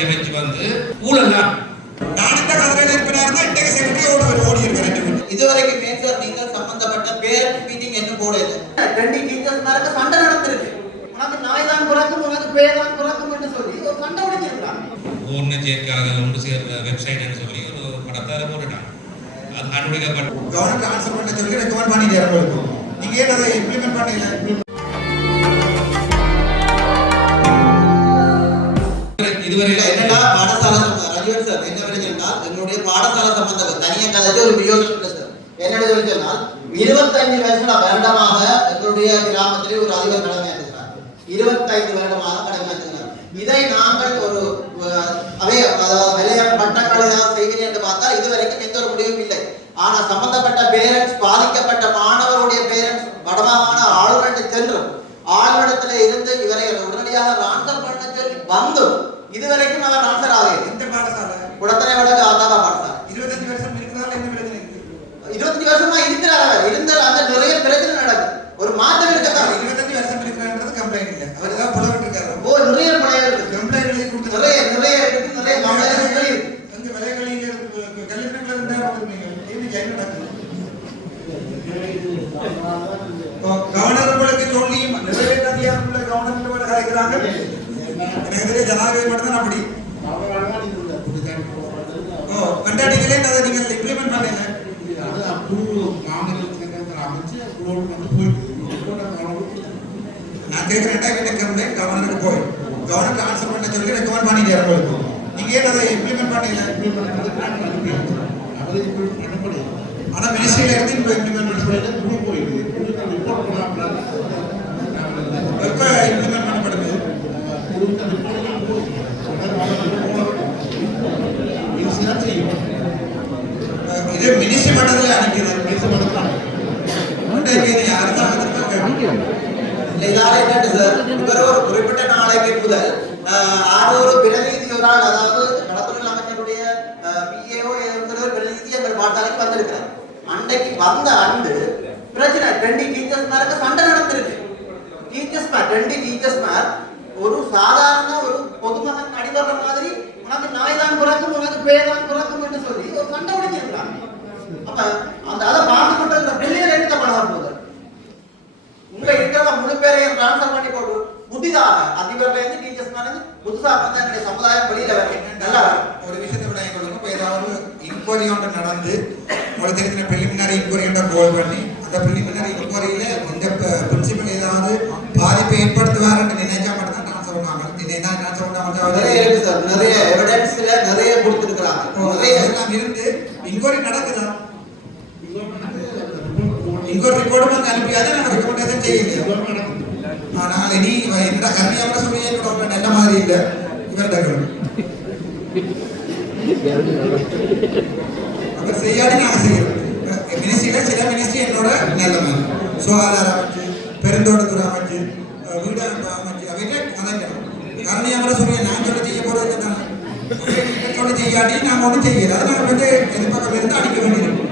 கையை வச்சு வந்து கதிரையில் இன்றைக்கு ஓடி இருக்கிறேன் இதுவரைக்கும் மேற்கர் நீங்கள் சம்பந்தப்பட்ட பேரண்ட்ஸ் மீட்டிங் என்ன போடல. ரெண்டு டீச்சர்ஸ் மேல சண்டை நடந்திருக்கு. உனக்கு நாய் தான் பிறக்கும் உனக்கு பேர் தான் பிறக்கும் என்று சொல்லி ஒரு சண்டை உடைஞ்சிருக்காங்க ஊர்ன சேர்க்காக ஒன்று சேர் வெப்சைட்னு சொல்லி ஒரு படத்தை போட்டுட்டாங்க. அது கவர்மெண்ட் ஆன்சர் பண்ண சொல்லி ரெக்கமெண்ட் பண்ணிட்டு நீங்க ஏன் அதை இம்ப்ளிமெண்ட் பண்ணல? சம்ம- சார் என்ன விளைஞ்சால் எங்களுடைய பாடசாலை சம்பந்தம் தனியாக கதைச்சு ஒரு வீடியோ இல்லை சார் என்னோட சொல்லி சொன்னால் இருபத்தைந்து வருஷம் வருடமாக எங்களுடைய கிராமத்திலே ஒரு அதிபர் கடமையாற்றுகிறார். இருபத்தைந்து வருடமாக கடமையாற்றுகிறார். இதை நாங்கள் ஒரு அஹ், அவை அதாவது விளையாட்டு பட்டக்கலையாக செய்கிறேன் என்று பார்த்தால் இதுவரைக்கும் எந்த ஒரு முடிவும் இல்லை. ஆனால் சம்பந்தப்பட்ட பேரண்ட்ஸ் பாதிக்கப்பட்ட மாணவருடைய பேரண்ட்ஸ் வடமாகாண ஆளுநருக்கு சென்றும் ஆளுநரிடத்துல இருந்து இவரை உடனடியாக ரான்சர் பண்ண சொல்லி வந்தும் இதுவரைக்கும் அவர் ஆன்சர் ஆகலை எந்த பாடசாலை குடத்தனை வடக்கு ஆதாரா பாடசாலை. இருபத்தஞ்சு வருஷம் இருக்கிறதால என்ன பிரச்சனை இருக்கு இருபத்தஞ்சு வருஷமா இருக்கிறார் அவர் இருந்தால் அந்த நிறைய பிரச்சனை நடக்குது ஒரு மாற்றம் இருக்கத்தான். இருபத்தஞ்சு வருஷம் இருக்கிறான்றது கம்ப்ளைண்ட் இல்லை. அவர் ஏதாவது புலவிட்டு இருக்காரு ஓ நிறைய பழைய இருக்கு. கம்ப்ளைண்ட் எழுதி கொடுத்து நிறைய நிறைய இருக்கு. நிறைய கம்ப்ளைண்ட்கள் இருக்கு. அங்க விலைகளில் கல்யாணங்கள் இருந்தால் ஏன் ஜெயம் நடக்குது? கவர்னர் உங்களுக்கு சொல்லி நிறைவேற்ற அதிகாரம் உள்ள கவர்னர் கூட கலைக்கிறாங்க எனக்கு தெரிய ஜனாதிபதி மட்டும் தான் அப்படி. கண்டாடிகளே அதை நீங்கள் இம்ப்ளிமெண்ட் பண்ணல நான் கேட்குறேன் கிட்ட கம்ப்ளைண்ட் கவர்னருக்கு போய். கவர்னர் ஆன்சர் பண்ண சொல்லி ரெக்கமெண்ட் பண்ணிட்டு உங்களுக்கு நீங்க ஏன் அதை இம்ப்ளிமெண்ட் பண்ணல ஆனா மினிஸ்ட்ரியில இருந்து இப்போ இம்ப்ளிமெண்ட் பண்ணி எப்போ இம்ப்ளிமெண்ட் பண்ணப்படுது. பிரதிநிதி வந்திருக்கிறார். அன்றைக்கு வந்த அன்று பிரச்சனை ரெண்டு டீச்சர்ஸ் மேல சண்டை நடந்திருக்கு. டீச்சர்ஸ் மேல் ரெண்டு டீச்சர்ஸ் மேல் ஒரு சாதாரண ஒரு பொதுமகன் அடிபடுற மாதிரி உனக்கு நாய் தான் பிறக்கும் உனக்கு பேய் தான் பிறக்கும் என்று சொல்லி ஒரு சண்டை உடைஞ்சிருக்காங்க அப்ப அந்த அதை பார்க்கப்பட்ட இந்த பிள்ளைகள் என்ன பண்ண போது உங்க இருக்கிற முழு பேரையும் டிரான்ஸ்ஃபர் பண்ணி போட்டு புதிதாக அதிபர்ல இருந்து டீச்சர்ஸ் மேல இருந்து புதுசா சமுதாயம் வெளியில வரேன் நல்லா ஒரு விஷயத்தை விட எங்களுக்கு ஏதாவது இன்கொயரி ஒன்று நடந்து உங்களுக்கு தெரிஞ்ச ப்ரிலிமினரி இன்கொயரி ஒன்று கோல் பண்ணி அந்த ப்ரிலிமினரி இன்கொயரியில இந்த பிரின்சிபல் ஏதாவது பாதிப்பை ஏற்படுத்துவார் என்று நினைச்சா மட்டும் தான் நான் சொல்லுவாங்க. நினைச்சா நான் நிறைய இருக்கு சார். நிறைய எவிடன்ஸ்ல நிறைய கொடுத்துருக்காங்க நிறைய அதெல்லாம் இருந்து இன்கொயரி நடக்குதா? இன்கொயரி ரிப்போர்ட் வந்து அனுப்பியாதான் நம்ம ரெக்கமெண்டேஷன் செய்யலையா ஆனால் இனி என்னடா கருணையாக சொல்லி என்னோட நல்ல மாதிரி இல்லை? இவர்கிட்ட அவர் செய்யாடி நாங்கள் செய்யறோம் மினிஸ்ட்ரியில் சில மினிஸ்ட்ரி என்னோட நல்ல மாதிரி சுகாதார அமைச்சு பெருந்தோட்டத்துறை அமைச்சு அஹ் வீடு அமைப்பு அமைச்சு அவங்க அதான் கருணையாக சொல்லி நான் சொல்ல செய்ய போறது இல்லை தானே சொல்ல செய்யாடி நாங்கள் ஒன்றும் செய்யல அது நாங்கள் வந்து எதிர்பார்க்க இருந்து அடிக்க வேண்டியிருக்கும்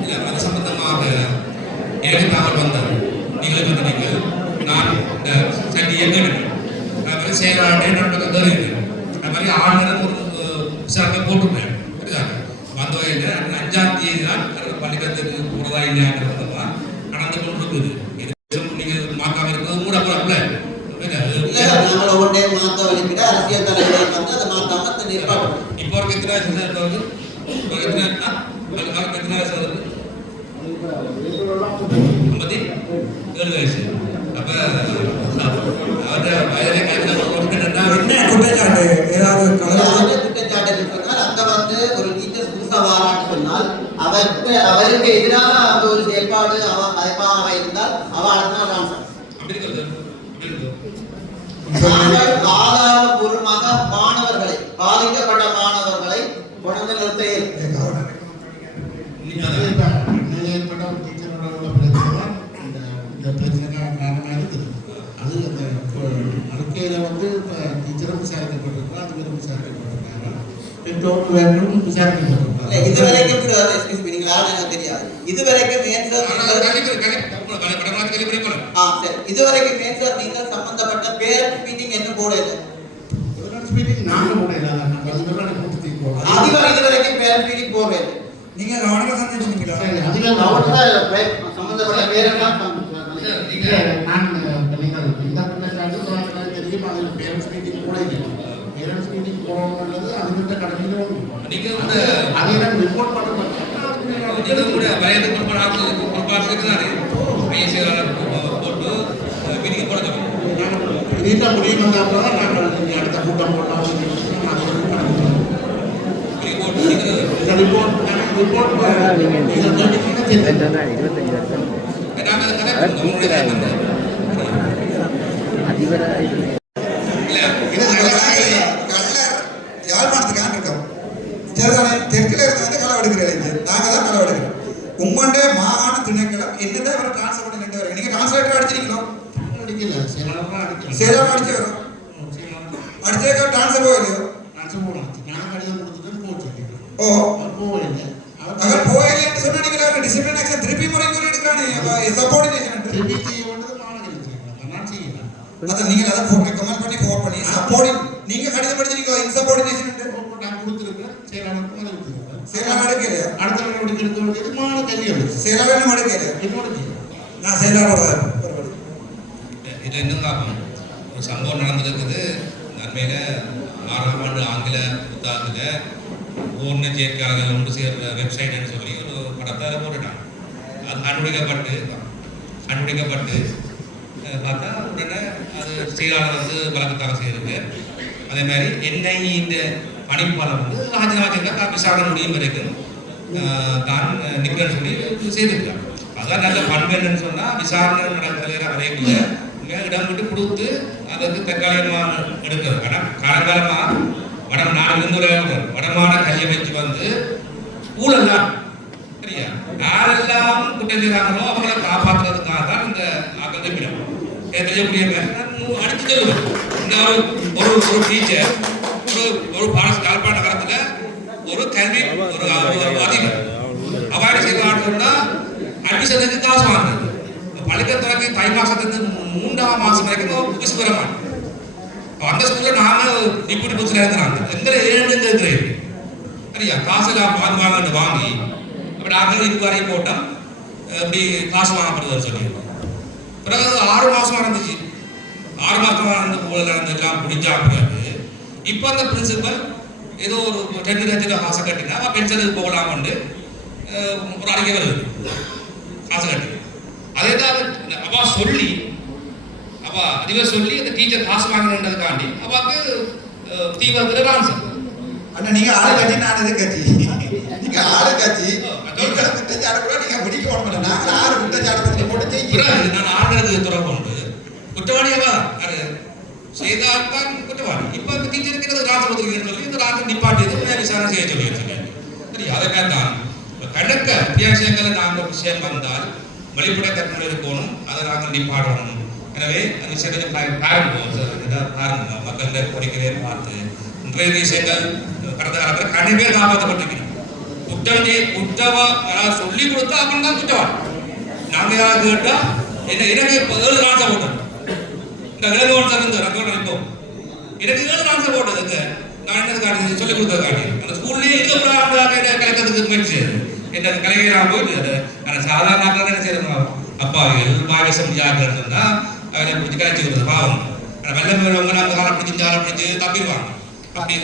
இல்ல, அது சம்பந்தமாக எனக்கு தகவல் வந்தது நீங்கள் சொன்னீங்க நான் இந்த சட்டி இயங்கினேன் என்பது தெரியும் செயலாளர் என்னோட தெரியுது அது மாதிரி ஆளுநர் ஒரு அஹ், விசாரணை போட்டுப்பேன் புரியுதாங்க வந்த வகையில் அஞ்சாம் தேதி தான் பள்ளிக்கூடத்துக்கு போகிறதா இல்லையாங்கிறதெல்லாம் நடந்து கொண்டு இருக்குது இது நீங்கள் மாக்காம இருக்கிறது மூட போகிறப்பல இல்ல நம்மள ஒன்றே மாத்த வலிக்கிற அரசியல் தலைவர்கள் வந்து அதை மாத்தாம அதை நிற்பாட்டும் இப்போ ஒரு எத்தனை வயசு சார் இப்போ வந்து இப்போ எத்தனை ஆ? அவருக்கு அவருக்கு எத்தனை வயசு ஆகுது ஐம்பத்தி ஏழு வயசு அப்போ அவர்கிட்ட வயதை கையில் கொடுக்கணுன்னா என்ன குற்றச்சாட்டு ஏதாவது கலந்து யாரு குற்றச்சாட்டு என்று சொன்னால் அங்க வந்து ஒரு டீச்சர் புதுசா வாரான்னு சொன்னால் அவருக்கு அவருக்கு எதிராக அந்த ஒரு செயல்பாடு அவன் மதிப்பாக இருந்தால் அவள் தான் நாங்கள் ஆதாரபூர்வமாக மாணவர்களை பாதிக்கப்பட்ட மாணவர்களை கொண்டு நிறுத்தையில் நீங்க அதை விசாரிக்கப்பட்டிருக்கிறாங்க இல்ல, இதுவரைக்கும் excuse me, நீங்க யாருன்னு எனக்கு தெரியாது. இதுவரைக்கும் ஏன் சார் போறேன் ஆ சரி. இதுவரைக்கும் மேன் சார் நீங்கள் சம்பந்தப்பட்ட பேரண்ட் மீட்டிங் என்ன போடல பேரண்ட்ஸ் அதிகம் இதுவரைக்கும் பேரண்ட் மீட்டிங் போடல நீங்க கவனமா சந்திச்சிருக்கீங்களா? சரி அதுல கவர்மெண்ட் சம்பந்தப்பட்ட பேரண்ட் நீங்க நான் நீங்கள் பேரண்ட்ஸ் மீட்டிங் கூட இல்லை பேரண்ட்ஸ் மீட்டிங் போகணுன்றது அதுக்கிட்ட கடமையில ஒன்று நீங்க இந்த அதை நான் ரிப்போர்ட் பண்ண நீங்க கூட வயது பொறுப்பாளர் பொறுப்பாளர் இருக்குதானே ஐஎஸ்சி போட்டு பிரிக்க போட இதுதான் முடியும் வந்தால் நாங்கள் அடுத்த கூட்டம் போட்டோம். இந்த ரிப்போர்ட் ரிப்போர்ட் நீங்கள் கேட்டீங்கன்னா தெரியும் இருபத்தஞ்சு வருஷம் நாங்க அதை கரெக்ட் உங்களுடைய கருத்து அதிபர இல்ல. இது கள்ளர் யாழ்ப்பாணத்துக்கான இருக்கோம் தெற்குல இருந்து வந்து களை எடுக்கிறீங்க நாங்க தான் களை எடுக்கிறோம் உங்கள்கிட்ட மாகாண திணைக்களம். என்னதான் இவரை டிரான்ஸ்ஃபர் பண்ணி நின்று வரீங்க நீங்க டிரான்ஸ்லேட்டர் அடிச்சிருக்கணும் அடிக்கல. செயலாளர்லாம் அடிக்கல. சேலம் அடிச்சு வரும். அடிச்சேக்க டிரான்ஸ்ஃபர் போயிலையோ நான் போகலாம் நான் கடிதம் கொடுத்துட்டு சொல்லிக்கிறேன் ஓ. போகல அவர் போயிலேன்னு சொன்னா நீங்க அவர் டிசிப்ளின் ஆக்ஷன் திருப்பி முறை முறை எடுக்கிறானே சப்போர்டினேஷன் திருப்பி செய்ய வேண்டியது மாணவர்கள் நான் செய்யலாம் அத நீங்க அதை கமெண்ட் பண்ணி ஃபோன் பண்ணி சப்போர்டின் நீங்க கடிதம் படிச்சிருக்கீங்க இன்சப்போர்டினேஷன் நான் கொடுத்துருக்கேன். கொடுத்துருக்கேன் சேலம் கல்வி அமைச்சு வேணும் எடுக்கலையா நான் செயலாளர் இது என்னதான் ஒரு சம்பவம் நடந்திருக்குது நன்மையில ஆறாம் ஆண்டு ஆங்கில புத்தாக்கத்தில் பூர்ண சேர்க்கையாளர்கள் ஒன்று சேர்ற வெப்சைட்னு சொல்லி ஒரு படத்தை அதில் போட்டுட்டான் அது கண்டுபிடிக்கப்பட்டு கண்டுபிடிக்கப்பட்டு பார்த்தா உடனே அது செயலாளர் வந்து வழக்குத்தாக செய்திருக்கு அதே மாதிரி என்னை இந்த பணிப்பாளர் வந்து ராஜராஜங்க விசாரணை முடியும் வரைக்கும் தான் நிற்கிறேன்னு சொல்லி செய்திருக்காங்க. அதான் நல்ல பண்பேன்னு சொன்னால் விசாரணை நடக்கிற அறையில இடம் விட்டு கொடுத்து அதுக்கு தற்காலிகமாக எடுக்கிறது ஆனால் காலங்காலமாக வடம் நாலு முறை வடமான கையை வச்சு வந்து ஊழல் தான் சரியா? யாரெல்லாம் குற்றம் செய்கிறாங்களோ அவங்கள காப்பாற்றுறதுக்காக தான் இந்த ஆக்கள் நிற்பிடும் தெரியக்கூடிய அடிச்சு சொல்லுவேன். இந்த ஒரு ஒரு டீச்சர் ஒரு ஒரு பாட யாழ்ப்பாண ஒரு கல்வி ஒரு ஒரு அதிபர் அவ்வாறு செய்வாங்கன்னா அட்மிஷனுக்கு காசு வாங்குறது. பள்ளிக்கத்துறைக்கு தை மாசத்துக்கு மூன்றாம் மாசம் வரைக்கும் புதுசு வர மாட்டோம் அந்த ஸ்கூல்ல நாங்க டிப்யூட்டி புதுசுல இருக்கிறாங்க எங்களை ஏழுங்க இருக்கிறேன் சரியா? காசு எல்லாம் வாங்க வாங்கிட்டு வாங்கி அப்படி நாங்கள் வரையும் போட்டால் இப்படி காசு வாங்கப்படுதுன்னு சொல்லியிருக்கோம். பிறகு ஆறு மாசம் நடந்துச்சு. ஆறு மாசம் நடந்து போல நடந்தெல்லாம் முடிஞ்சா பிறகு இப்போ அந்த பிரின்சிபல் ஏதோ ஒரு ரெண்டு லட்சம் காசு கட்டினா பென்ஷனுக்கு போகலாம்னு அஹ், ஒரு அறிக்கை வருது காசு கட்டி. அதே தான் அவ சொல்லி அவ அதிபர் சொல்லி அந்த டீச்சர் காசு வாங்கணுன்றதுக்காண்டி அஹ், தீவிரத்தில் ஆன்சர் அண்ணா நீங்க ஆளு கட்சி நான் எது கட்சி நீங்க ஆளு கட்சி குற்றச்சாட்டு கூட நீங்க முடிக்க போட நாங்க ஆறு குற்றச்சாட்டு போட்டு நான் ஆளுநருக்கு தொடர்பு கொண்டு குற்றவாளியவா அது செய்தால் குற்றவாளி இப்போ அந்த டீச்சர் கிட்ட ராஜ ஒதுக்குன்னு சொல்லி இந்த ராஜ நிப்பாட்டியது விசாரணை செய்ய சொல்லி வச்சிருக்காங்க சரி அதுக்காக தான் இப்ப கணக்க வித்தியாசங்களை நாங்கள் விஷயம் வந்தால் வெளிப்படைத்தன்மை இருக்கணும் அதை நாங்கள் நிப்பாடணும் எனவே அந்த விஷயத்தை பா- பாருங்க சார் பாருங்க மக்கள் குறைக்கிறேன் பார்த்து இன்றைய விஷயங்கள் கடந்த காலத்தில் கண்ணு பேர் காப்பாற்றப்பட்டிருக்கிறோம் குற்றம் செய் குற்றவா சொல்லி கொடுத்தா அவன் தான் குற்றவாளி நாங்கள் யாராவது கேட்டால் என்ன எனக்கு இப்போ ஏழு நாள் போட்டோம் இந்த ஏழு வருஷம் இருந்து ரெக்கார்ட் இப்போ எனக்கு ஏழு நாள் போட்டதுங்க நான் என்ன காட்டி சொல்லி கொடுத்தது காட்டி அந்த ஸ்கூல்லேயே இருக்க முடியாத கலைக்கிறதுக்கு முயற்சி என்ன கலைஞராக போயிட்டு அது ஆனால் சாதாரண ஆட்கள் என்ன செய்யணும் அப்பாவிகள் பாயசம் அவரை பிடிச்சி கலைச்சி விடுறது பாவம். ஆனால் வெள்ளம் பிடிச்சி பிடிச்சி தப்பிடுவாங்க. அப்படி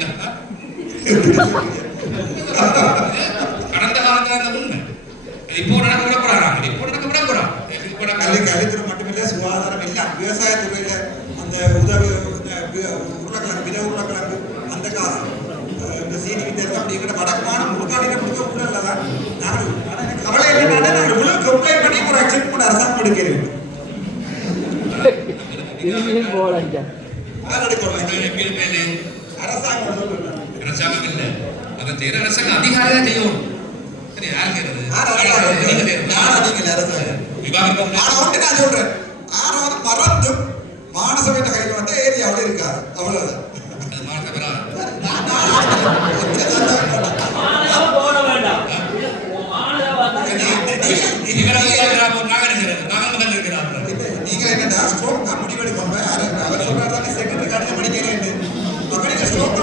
கடந்த உண்மை. இப்போ நடக்க இப்போ நடக்க இப்போ கல்வி கல்வித்துறை மட்டுமில்ல சுகாதாரம் எல்லாம் விவசாயத்துறையில அந்த உதவி உருளைக்கிழங்கு வித உருளைக்கிழங்கு அந்த காசு அஹ் இந்த சீனி வித்தேர்வு அப்படிங்கிற வடக்குமான முழுக்காடின கூட நாங்கள் ஆனா எனக்கு கவலை என்னன்னா நாங்கள் இவ்வளவு கம்ப்ளைண்ட் பண்ணி ஒரு அக்செப்ட் கூட அரசாங்கம் மேலே அரசாங்கம் இல்லை. அதை செய்யற அரசாங்கம் அதிகாரியா செய்யணும். சரி யார். யார் அதிகம் அரசாங்கம். நான் அவன்ட்டு நான் சொல்றேன். ஆனா வந்து மறந்தும் மானசபையில கையில் வந்தா ஏரியாவில் இருக்காது அவ்வளவுதான். நீங்க என்னடா ஸ்ட்ரோக் முடிவெடுக்காம அவர் சொல்றாரு செகண்ட் கடந்த படிக்கிறேன் மக்களுக்கு ஸ்ட்ரோக்